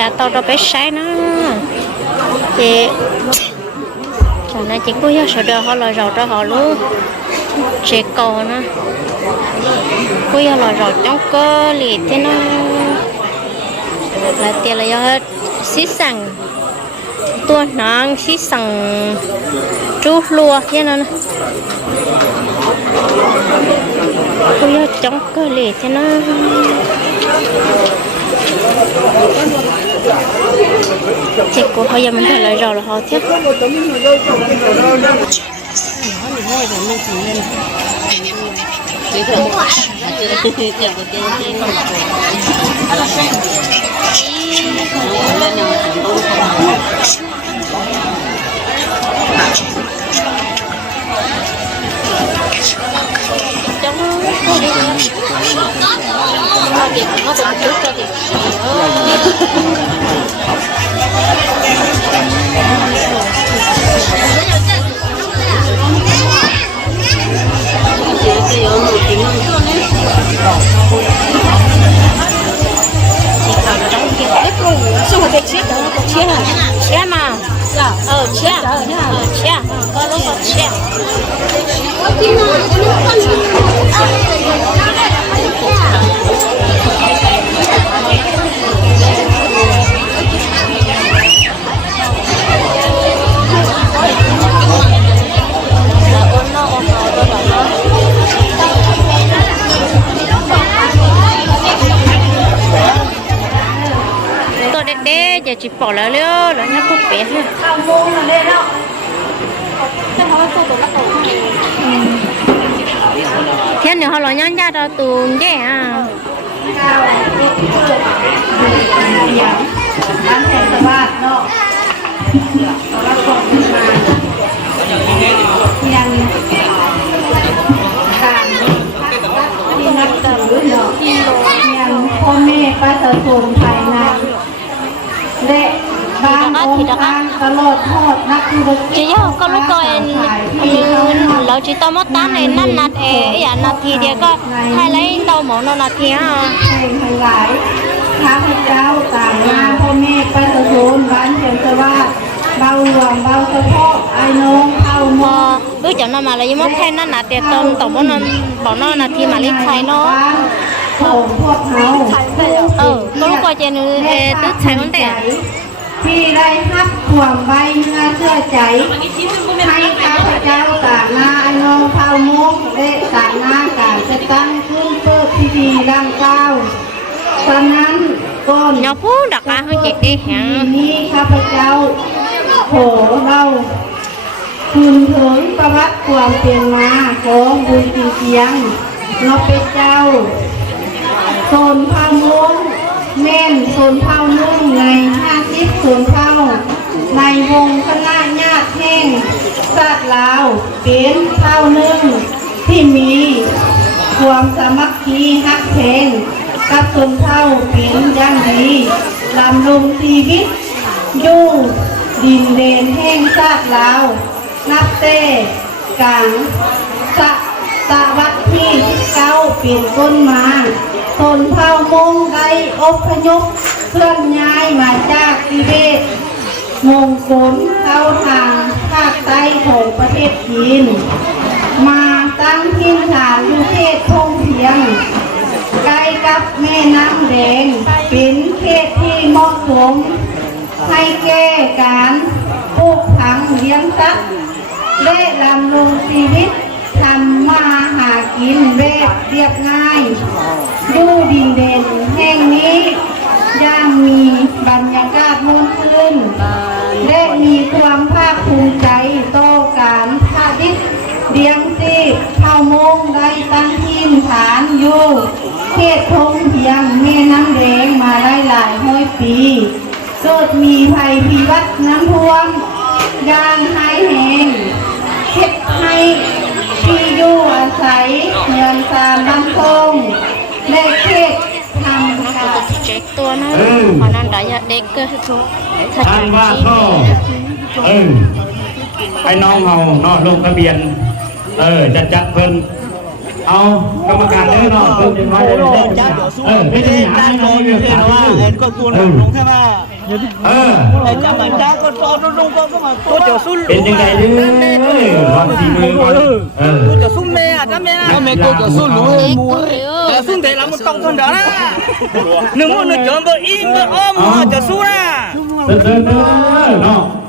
chả tao đâu bé sai nó. Chị cho nên chị cũng sợ đời họ là giàu cho họ luôn. Chị cầu nó. Cũng là giàu trong cơ liệt thế nó. Là tiền là do xí sẵn tua nắng xí sẵn chú lùa thế nó cũng là trong cơ liệt thế nó. thì cô hơi giờ mình phải lấy rồi là họ thiết Hãy subscribe thế nữa họ nói nhăn ra đó tụi dễ à bán thẻ sờ bát đó đó là còn mà ยังต่างที่นับถือเนาะยังพ่อแม่ประชาชนภายในและบางองค์การตลอดทอดนักธุรกิจ chỉ do có lúc coi như lão chỉ tao mất tán này năm nạt ế ya nạt นั้นในนั่นนาเออย่างนาทีเดียวก็ให้เล่เตาหมอนาทีอะทลายข้าพเจ้าต่างมาพ่อแม่ไปสะโทนบ้านเฉียวสว่าเบาหลวงเบาสะโพกไอ้น้องเท้ามอรู้จักนั่มาเลยมอแค่นั่นนาเตียตนต่อมนนบอกนนาทีมาลิชัยเนาะเขาเออก็รู้ก็เจนูเอตึ๊ดใช้ตั้งแต่พี่ได้รับขวาใบเงาเชื่อใจให้ข้าพเจ้า กและต่างนาการจะตั้งขึ้นเปิดพิธีร่างเก้าฉะนั้นก่อน nhỏ phú đặt ra hơi chị đi ที hẹn นี้ข้าพเจ้าขอเราคืนถึงประวัติความเป็นมาของบุญกินเกียงเราเป็นเจ้าโซนเผ่ามุ้งแม่นโซนเผ่านุ่งในห้าสิบโซนเผ่าในวงคณะญาติแห่งศาสตร์ลาวเป็นเผ่าหนึ่ง ที่มีความสามัคคีฮักเพงกับชนเผ่าเป็นอย่างดีลำลงชีวิต ยู่ดินเดนแห้งซากลาว นับเต้กลางสะตะวัดที่เก้าเปลี่ยนต้นมาตนเผ่ามงได้อพยพเคลื่อนย้ายมาจากทิเบตมงคลเข้าทางภาคใต้ของประเทศจีนมา ตั้งถิ่นฐานอยู่เขตทงเทียง ใกล้กับแม่น้ำแดงเป็นเขตที่เหมาะสมให้แก้การปลูกผังเลี้ยงสัตว์และลำลงชีวิตทำมาหากินแบบเรียบง่ายดูดินเด่นแห่ ปี เกิดมีภัยพิบัติน้ำท่วมยางหายแหงเฮ็ดให้ที่อยู่อาศัยเมืองสามบ้านทงและเขตทำ nó กา có ร thể chết tua nó mà nó đã giờ để cơ thôi thật ท่าน là ว่า chi ก็เออไอ้น้องเฮาเนาะลงทะเบียน เออจัดจัดเพิ่น เอากรรมการเด้อเนาะเพิ่มเป็นร้อยเลยเด้อเออไม่ได้หาเงินเลยเออเออก็กูลงแค่ว่าเออไอ้จ้ามันจ้าก็ตอนลงก็ก็มาตัวเดี๋ยวสู้เป็นยังไงเด้อวันที่มือก่อนเออเดี๋ยวสู้แม่อะจ้าแม่จ้าแม่ก็จะสู้รู้ Eko yo. เดี๋ยวสู้เดี๋ยวเรามันต้องทนเดี๋ยวนะหนึ่งมันหนึ่งจอมเบอร์อิงเบอร์อ้อมจะสู้นะเดินเด้อเนาะจ้าบุตรตัวจ้าเจนเนี่ยมันจะสุ่มแต่แล้วมันจะสู้เดี๋ยวนะเดินเดินเด้อเนาะทางผู้ชมสุ่มมาให้เลยนะนี่มูจอมเบอร์เอาจอมเบอร์อ้อมตัวจักก็นะมีนัมเบอร์อยู่ในอันเจียมไปเลยอยู่ในอันปิ้งฮัน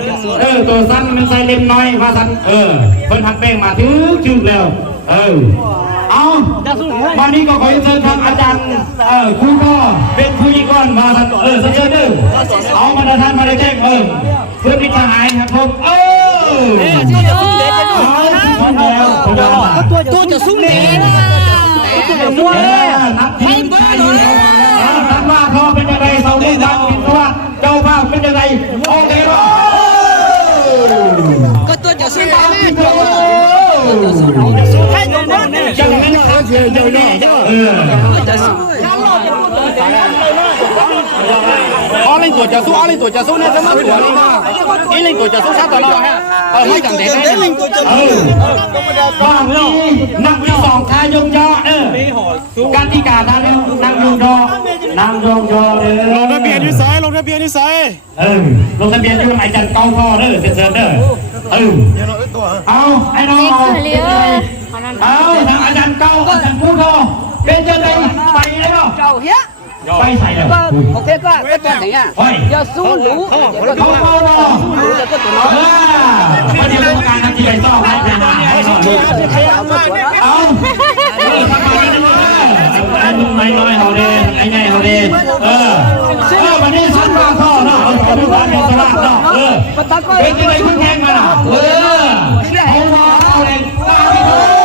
เออตัวสั้นแม่นใส่เล่มน้อยว่าสั้นเออเพิ่นหักแป้งมาถึงจึงแล้ว เออเอาวันนี้ก็ขอเชิญทางอาจารย์เออครูก็เป็นผู้ยิงก่อนมาท่านเออเชิญเด้อเอามาท่านมาได้แจ้งเออเพื่อพิจารณาครับผมเออจะสู้เดี๋ยวจะดูตัวจะสู้เองนับทีมไทยนับว่าพอเป็นยังไงเสาเล่นดังกินว่าเจ้าภาพเป็นยังไงโอเคป่ะ เสียเยอะเอออ๋อเล่นตัวจะสู้อ๋อเล่นตัวจะสู้เนี่ยจะมาหัวนี่นะนี่เล่นตัวจะสู้ชาตัวเราฮะเออไม่จังเด็ดได้เล่นตัวจะเออบ้างนี่นับที่สองทายงยอเออการที่กาทางนั่ งยงยอนางยงยอเด้อลงทะเบียนที่ไซลงทะเบียนที่ไซเออลงทะเบียนอยู่ไอจันเกาพ่อเด้อเซ็นเด้อเออเอาไอ้น้อง Eko yo. Kanan เอาทางอาจารย์เก้าอาจารย์พูดก็เป็นจะได้ไปเลยเนาะเจ้าเฮียไปใส่เลยโอเคก็ก็ตัวไหนอะไปจะสู้รู้เขาเอาเนาะแล้วก็ตัวน้อยเออมาเดี๋ยวการทำที่ไรซ่อมให้เป็นมาเอาเออทำมาได้เลยไอ้นุ่ มน้อยเขาเด้ไอ้ใหญ่เขาเด้เออเออวันนี้ฉันมาท่อเนาะเอาของดูการเป็นสลากเนาะเออเป็นที่ไรคุณแทงมาเนาะเออเอามาเอาเองตามไปเถอะ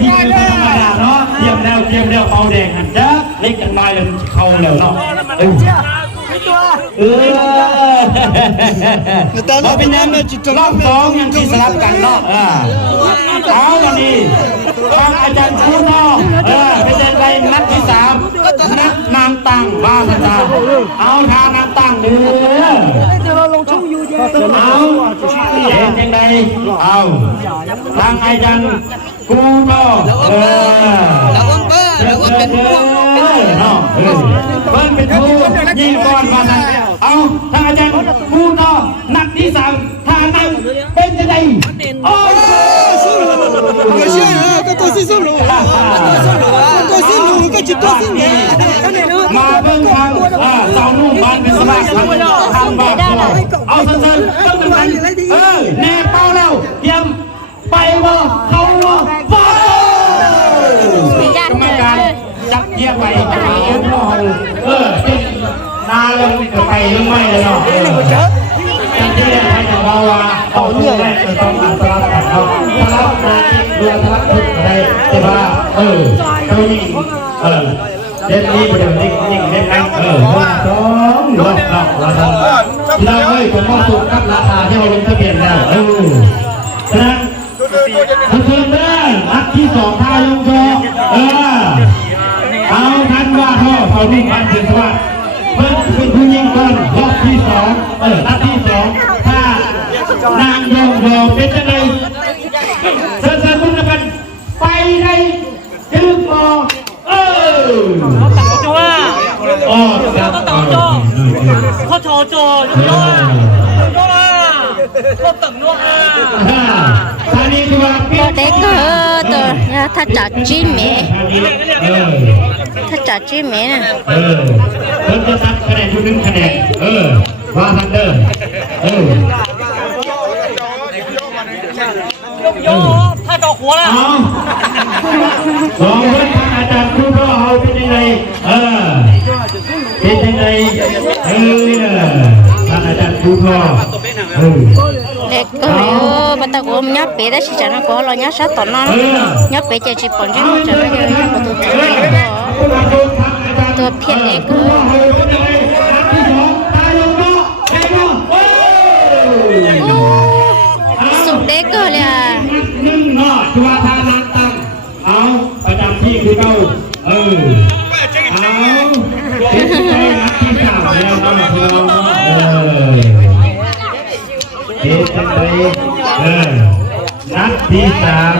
ที่คือธรรมดาเนาะเตรียมแล้วเตรียมแล้วเป่าแดงหันจ้าเล็กกันมาเลยเข้าแล้วเนาะเออ เออแต่เราเป็นยังไงจิตรอบสองยังที่สลับกันเนาะเออเอาวันนี้ฟังอาจารย์พูดเนาะเออเป็นยังไงนัดที่สามนัดนางตังว่าสัจจาเอาทางนางตังเด้อเราลงช่องยูเยอะเอาเป็นยังไงเอาทางอาจารย์กูเนาะเออแล้วก็เออแล้วก็เป็นพวกเออเนาะเออเพิ่นเป็นผู้ยิงก่อนมาสั่นเอาถ้าอาจารย์ ก็ตัวซีสู้รู้ตัวซีรู้ก็จิตตัวซีเนี่ยมาเบิ่งทางอ่าเสานุ่มบ้านเป็นสมัครทางบ้านเอาสั้นๆต้องกัน เอาล้วเตรียมไปว่าว่าเอาเออนาเลยจะไปหรือไม่เลยเนาะอย่างที่เรียนให้เราว่าเออยจะต้องอันตรายกันเขาทะเลาะกันเรือทะลาะกันอะไรแต่ว่าเออตัวนี้เออเล่นนี้ประเดี๋ยวนี้นี่เล่นนั้นเออสองหลอกหลอกเราทำเราเอ้ยผมว่าถูกกับราคาที่เราลงทะเบียนแล้วเออฉะนั้นทุกคนเด้อนัดที่สองทายงโชเออเอาทันว่าท่อเขาดิ้งพันถึงว่าเพิ่นเป็นผู้ยิงก่อนรอบที่สองเออนัดที่สอง นางยองยองเป็นจะไงเชิญเชิญคุณกันไปในจึงบอเออจัวอ๋อครับต่อจอเขาโชว์โจยกโลยกล่ะก็ตึงนัวอะทานี้ตัวปิ๊ Tôi để cơ tôi ya ta chả chi mẹ เออ ta chả chi mẹ nè เออเพิ่นจะตัดคะแนนทุกหนึ่งคะแนนเออว่าทันเดอร์เออ โยถ้า จอหัวละเอาลองเล่นอาจารย์ครูพ่อเอาเป็นยังไงเออเป็นยังไงเออท่านอาจารย์ครูพ่อเออ để có lẽ bắt đầu ôm nhá bé đó chỉ cho nó có lo nhá sát tổn nó nhá bé chỉ chỉ bọn chứ nó cho nó cho nó có tụi tụi nó tụi phiền đấy cứ สุดเด็กก็ เลยอะหนึ่งนาะชัวทานังตังเอาประจำที่คือเก้าเออเอาเป็นไปนัดที่สามแล้วนะเราเออเป็นไปเออนัดที่สาม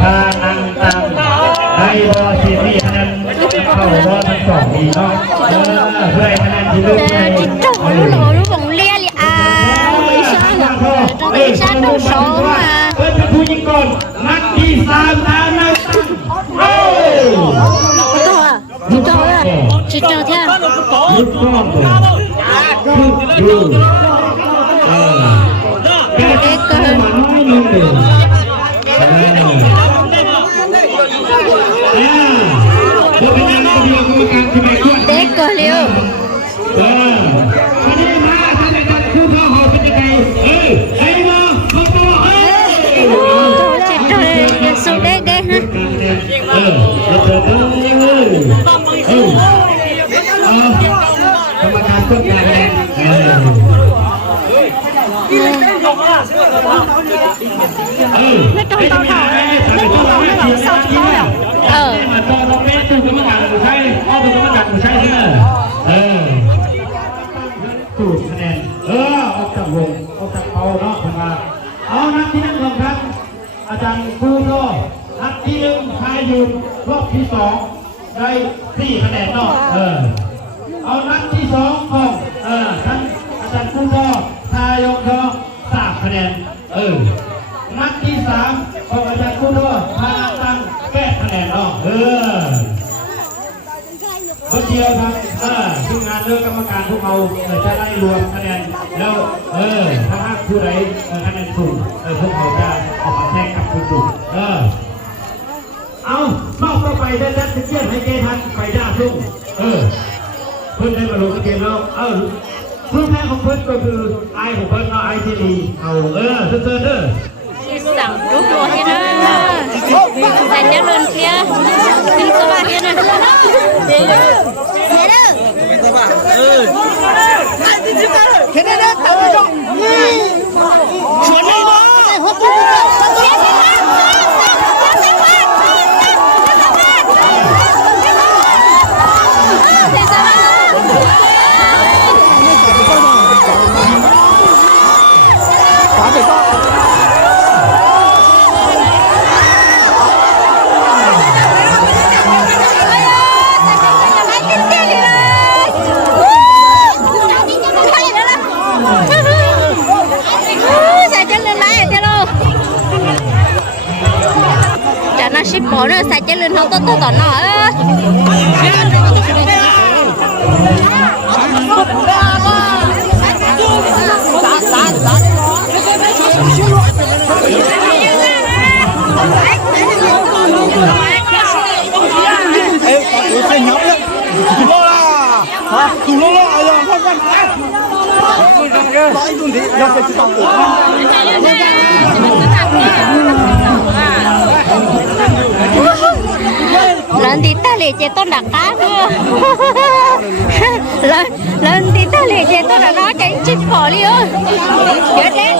ทานังตังให้บอสิมีคะแนนเข้าบอทั้งสองดีเนาะเออเพื่อให้คะแนนที่ลึก Ờ, ใน chị trâu nó lỗ nó bồng lia li à mới อนนัดที่สามทานังตังเอ้ย trâu à chị trâu à chị trâu theo ยุดต้องเลยยุดอยู่เออแกจะเกินมาน้อยนึงเลยเออเนี่ยเดี๋ยวไปนั่งคนเดียวกรรมการที่ไม่คว กรรมการกดการแรงเออ nó trâu tao thảo nó trâu tao nó làm sao cho tao nào ờ มาต่อตรงนี้ตู้กรรมการผู้ใช้เอาตู้กรรมการผู้ใช้ใช่ไหมเออตู้คะแนนเออออกจากวงออกจากเปาเนาะผมว่าเอานัดที่นึ่งของครับ อาจารย์ครูก็นัดที่หนึ่งชายยืนรอบที่สองได้สี่คะแนนเนาะเออ เอานัดที่สองของเออท่านอาจารย์ครูก็ทายกก็สามคะแนนเออนัดที่สามของอาจารย์คุณก็พาตังแก้คะแนนออกเออคนเดียวครับเออทีมงานเลือกกรรมการพวกเราจะได้รวมคะแนนแล้วเออถ้าหากผู้ใดคะแนนสูงเออพวกเขาจะออกมาแข่งกับคุณสูเออเอานอกต่อไปได้แล้วจะเกี่ยนให้เกทันไปด้าทุ่งเออ เพื่อนได้มาลงเกมแล้วเออเพื่อนแพ้ของเพื่อนก็คือไอของเพื่อนเนาะไอทีดีเอาเออเซอร์เซอร์เด้อสั่งรูปตัวให้นะใส่เจริญเพียขึ้นสวัสดีนะเดี๋ยวเดี๋ยว xài chỉ bỏ nó sai chế lên không tốt tốt tỏ nó Hãy subscribe cho kênh Ghiền Mì Gõ Để không bỏ lỡ những video hấp dẫn lì chế tôn đã cá nữa lần lần thì ta lì chế tôn đã nói cái chích phở đi ơi. Chết đấy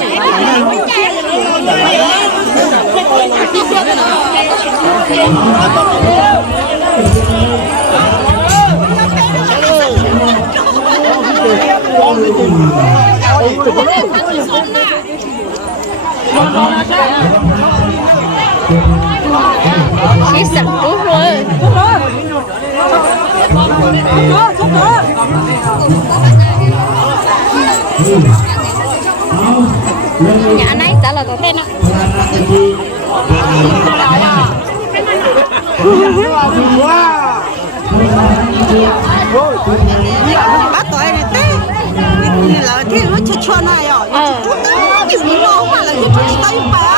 She's a good one nhà anh ấy trả lời có tên bắt tụi này tết là thế nó chơi cho này rồi chút đó nhiều lắm mà là cái chút tay bà